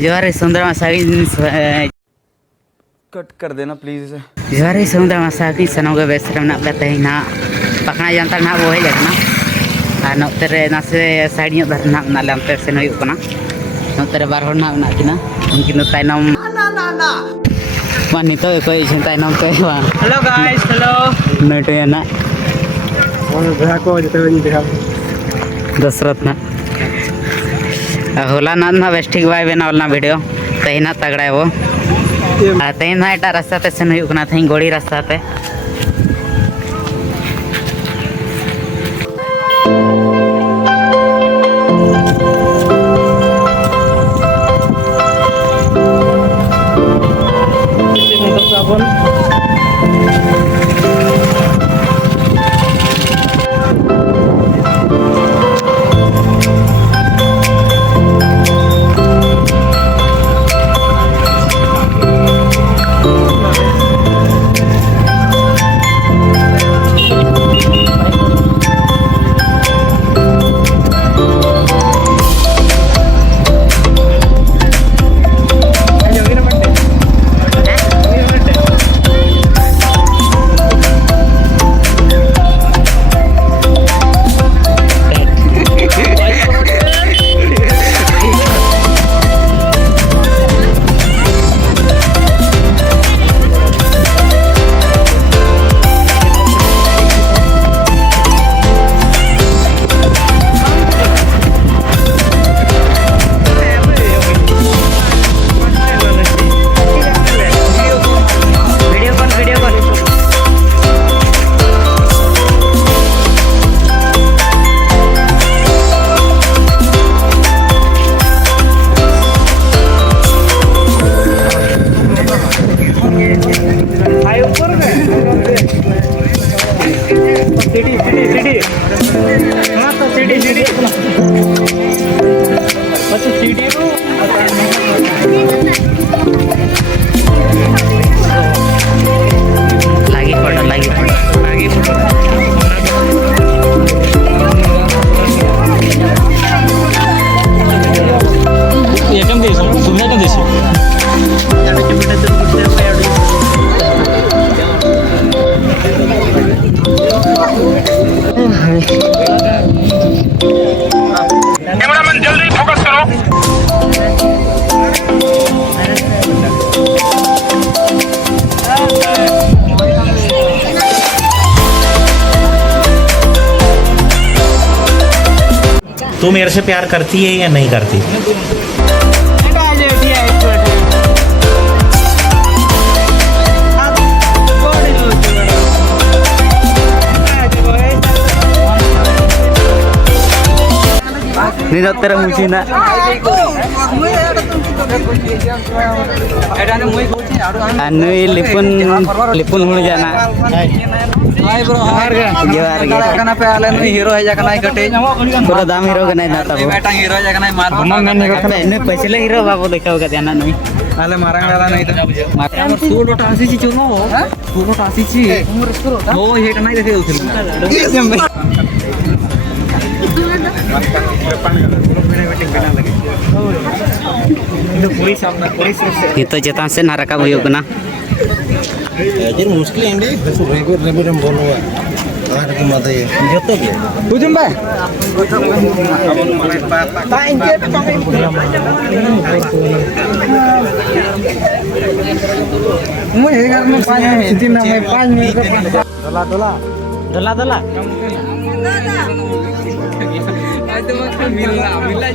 जोहार समुद्र सागिन कट कर देना प्लीज इसे। जोहार समुद्र सागिन सनम के बेस रे मेनाप पे ना पखना जानता ना वो हेज ना और नोते रे नासे साइड ᱧᱚᱜ धर ना नाले अंते सेन हुयुग कना नोते रे बार हर ना मेना किना उनकिन दो ताइनम ना मा नितो को इछन ताइनम पे वा हेलो गाइस हेलो नटे ना और भैया को जते बनी देखा दशरथ ना होला ना बेस ठीक बाय बनावलना वीडियो तहिना तगड़ा है वो तहिना एटा रास्ता ते सेन हुयुग कना थई गोड़ी रास्ता ते कैमरामैन जल्दी फोकस करो। तू मेरे से प्यार करती है या नहीं करती? ni no tera musina anu lipun hunu jana hi bro हार गया जोहार गे कना पे आले नु हीरो है जकना कटे पूरा दाम हीरो गने ना तब बेटा हीरो जकना मार हम मैंने करते ने पछले हीरो बाबू देखाव का ध्यान नहीं आले मारंग वाला नहीं तो मार सूट टासी ची चलो सूट टासी ची हो हेट नहीं देखे उठल itu cetan sen haraka huyuk na jadi muskil ini besok ribut bono ada ke mata ya joto ya ujung bay मैं ये घर में पानी है तीन में पानी डला डला dola dola itu mah mila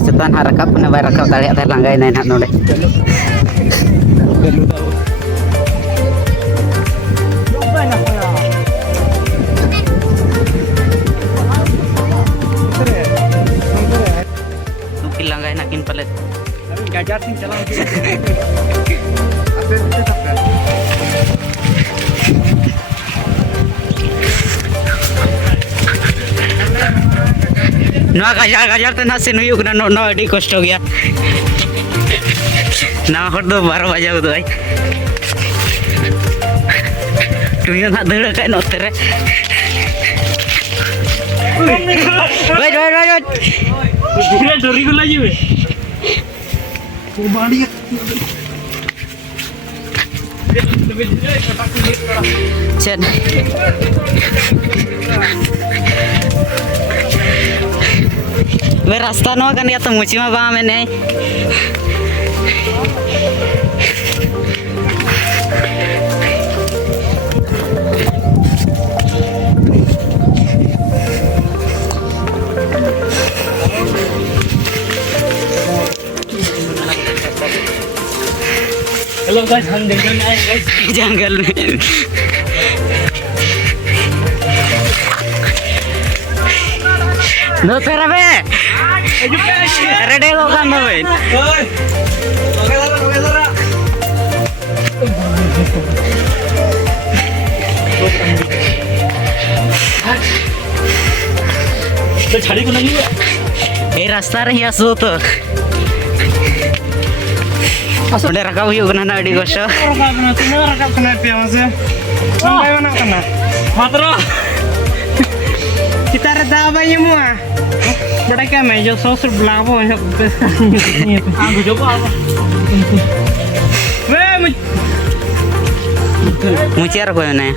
cetan haraka pun bay rakap tali atas langgai naik nak noleh Nuki langgai nakin palet gajar sing jalan नवा गाजार गाजार ते ना से नुयु कना नो अडी कष्ट गया ना हर दो 12 बजे दो आई तुम ना दड़ का नोते रे वेट धीरे डोरी को लागी बे वो बाड़ी चल वे रास्ता नो कन या तो मुची में बा मैंने हेलो गाइस हम जंगल में आए गाइस जंगल में नो तेरा बे रेडी होगा नो बे तो छड़ी को नहीं ए रास्ता रही आसो तो Udah rakap yuk kena nak di gosok. rakap kena piang sih. Sampai mana kena? Matro. Kita reda apa ya mua? Bada क्या मैं जो सौ सिर्फ लाभों है आगू जो बाबा वे मुझे यार कोई नहीं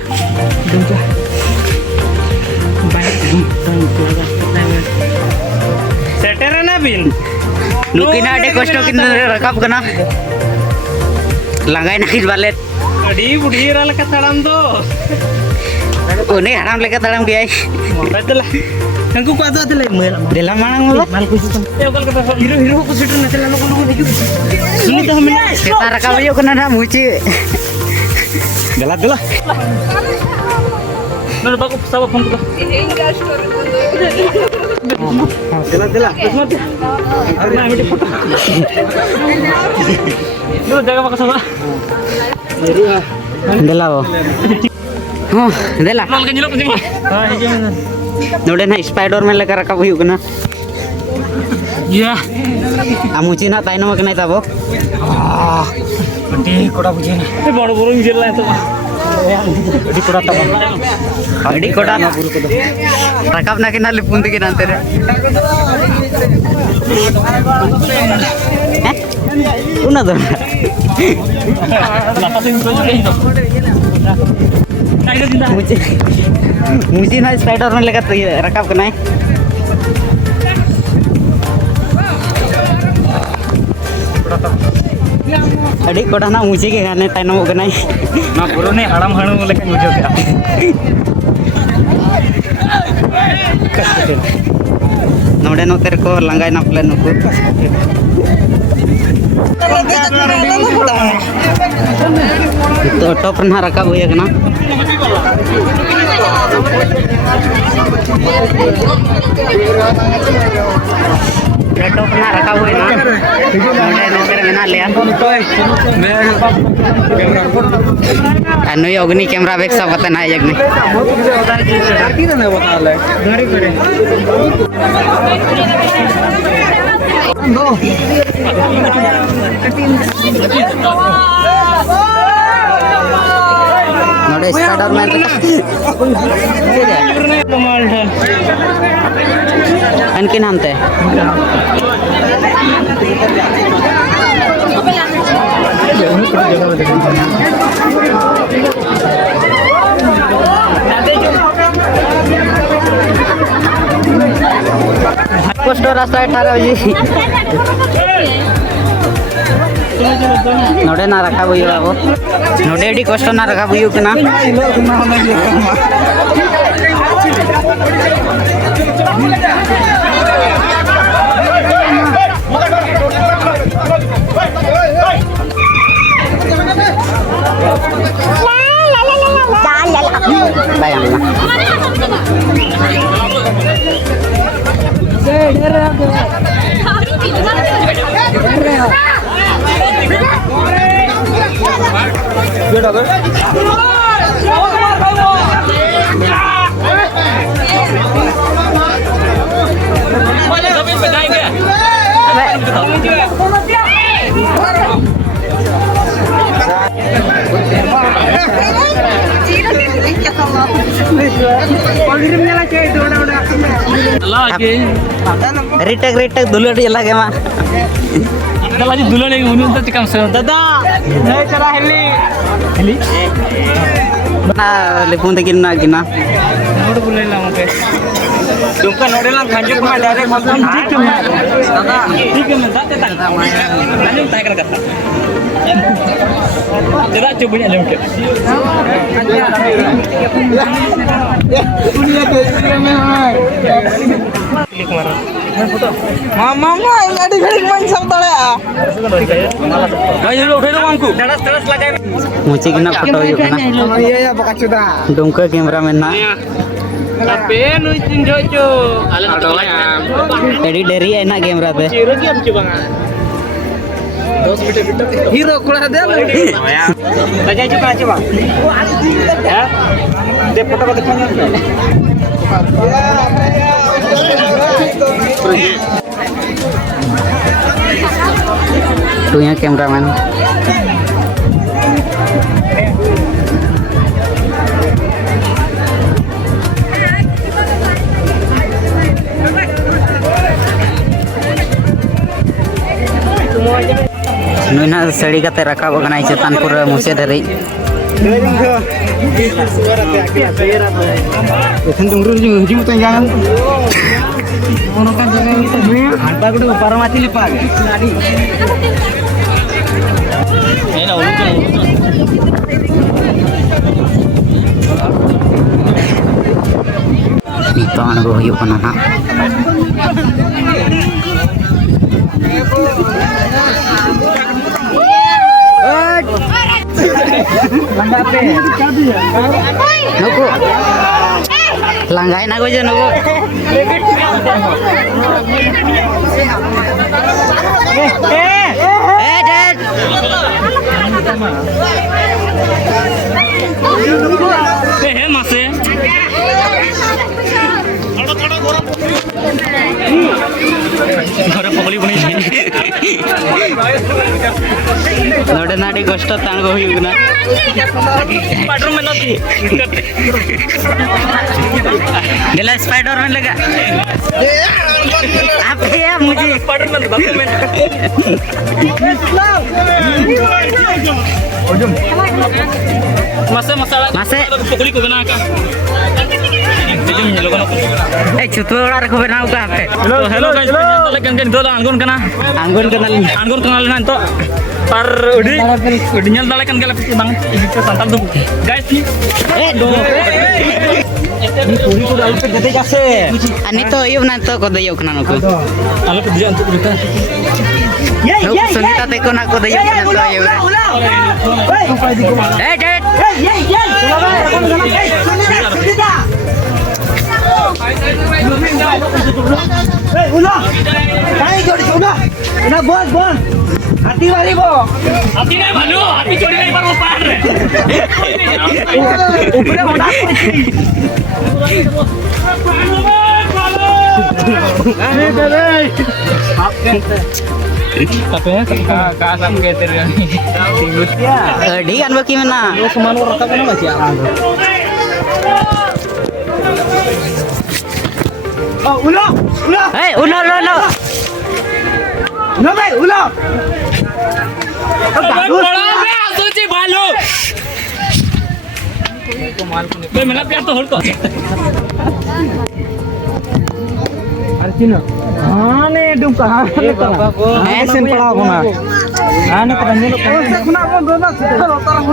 सेटर ना बिन नुकिन आडे कष्ट कितना रकाब कना langai nakis balet अड़ी बुढ़ी रहा लगा तड़ाम दो उन्हें हराम लेकर तड़ाम किया betul lah yang ku kuat tu lah dalam mana mulut mal ku suka kalau kata hero hero ku situ nanti lalu kalau lagi ini dah kita rakam yuk kena nak muci galat dulu mana baku pesawat pun tu galat dulu semua tu ada ambil foto dulu jaga pakai sama dela wo oh dela mal kan jelok sih mah नोडे ना spider में लेकर रखा हुई होगा ना या आमुची ना ताइनो में कनाई ताबो बड़ी कोड़ा बुझे ना ये बड़ बड़ इंजल है तो बड़ी कोड़ा तब अड़ी कोड़ा रकाब ना किना लिपुन के ना तेरे उना दो मुझे ना स्पाइडर में लेकर रकाब करना है अड़ी कोड़ा ना मुझे के गाने ताइनो करना है ना पुरो ने हड़म हड़म लेकर मुझे क्या नोडे नो तेरे को लंगाई ना प्लान नुको तो टॉप ना रकाब हुई है ना टॉप ना रखा हुआ है ना नोटे में ना लिया अनु योगनी कैमरा बैक सब पता ना है जगनी नोटे स्टार्टर में अनकी नाम ते पोस्टर रास्ता 18 बजे नोडे ना रखा हुई बाबू नोडे डी कष्ट ना रखा हुई ना bayang रिटक दुलट ये लगे मा Dalam aja dulu nih, unun tuh tikam sen. Dada, saya cara heli. ना लेपुन तकिन ना किना Udah boleh lah mungkin. Tumpah udah lah kanjut mah direct masuk. Tik ke mana? Dada, tik ke mana? Tata. Lanjut tanya kan kata. Coba coba nih mungkin. Klik mana? Mama ini gadi main sama ya. Ayo udah dong mamku. Terus lagi. मुझे किना photo यू किना Iya ya pakai sudah. डुमका cameraman ना Tapi nu cinjojo. एडी डेरी है ना कैमरा पे Ciro dia coba nggak? Hero keluar dia. Baca coba. Ya. Dia foto ke depannya. तू यहाँ कैमरामैन नुना सड़ी कते रकाब कना चेतान पूरा मुसे धरी Kan tunggu dulu hiji mutang jangan. Ono kan jangan itu. Hanpa kudu paramati lipat. Nito ano go yuk kana na Nuku langgain aku aja nuku Dad masih. Pokoknya punya sini. नोडे नाडी गोष्ट तांगो हुई ना Spiderman nanti. दिला Spiderman लगा आप है मुझे Spiderman Batman. Masa masalah. Masa? Pokoknya kau kena kan. चुतवे वाला रखो बनाओ का पे Hello guys, kan itu anggun kena. anggun kenal nanti. Par udah nyal dalekan gala pasti banget itu santal tuh. Guys nih. Ini puri kudu alpe gede kase. ani to yuk nanti ko do yuk kenal aku Alat kerja untuk berita. Nuk sunita te ko na ko do yuk kenal ko yuk Dad Ulah. Kai jodi udah. Udah bos. Hati mari bo. Hati nih malu, hati curi nih baru par. Udah mau dapat. Tapi ya kasam geter ya. Singgut ya. di kan bagaimana Kemana rekam mana masih ada. Oh, ulah. ulo No be, ulah. Suci balu. Koy mana प्यार तो whole को Arjuna. Ane dum kahan बाबा को ऐसे पड़ा होना आने का रंग को सुना को दोना सुना तारा को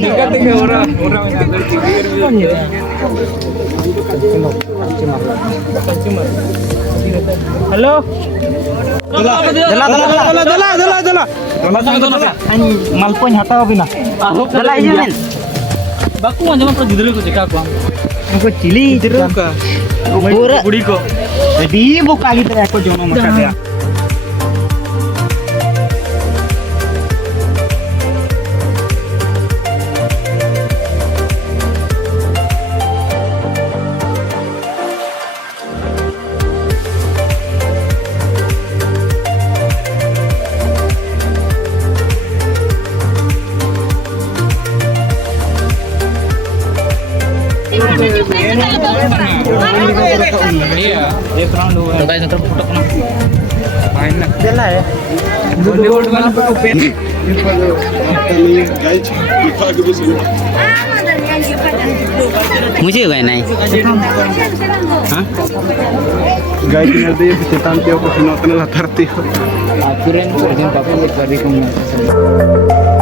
टिकट के ओरा हेलो दला मालपोन हटाओ बिना dala ijumin बाकू अंजमा पर जिधर को देखा को हमको चिली जरूर का पूरा बुड़ी को दी वो काली तरह को जोनो मका दिया Iya, dia pernah dulu. Guys, untuk foto kena. Enak. Jelas ya. Dulu mana pekupin. मुझे हुआ नहीं हाँ गाय की नदी पिछतान ते को सुनोतने लाथारती हो Aturan kerja bapak di kami.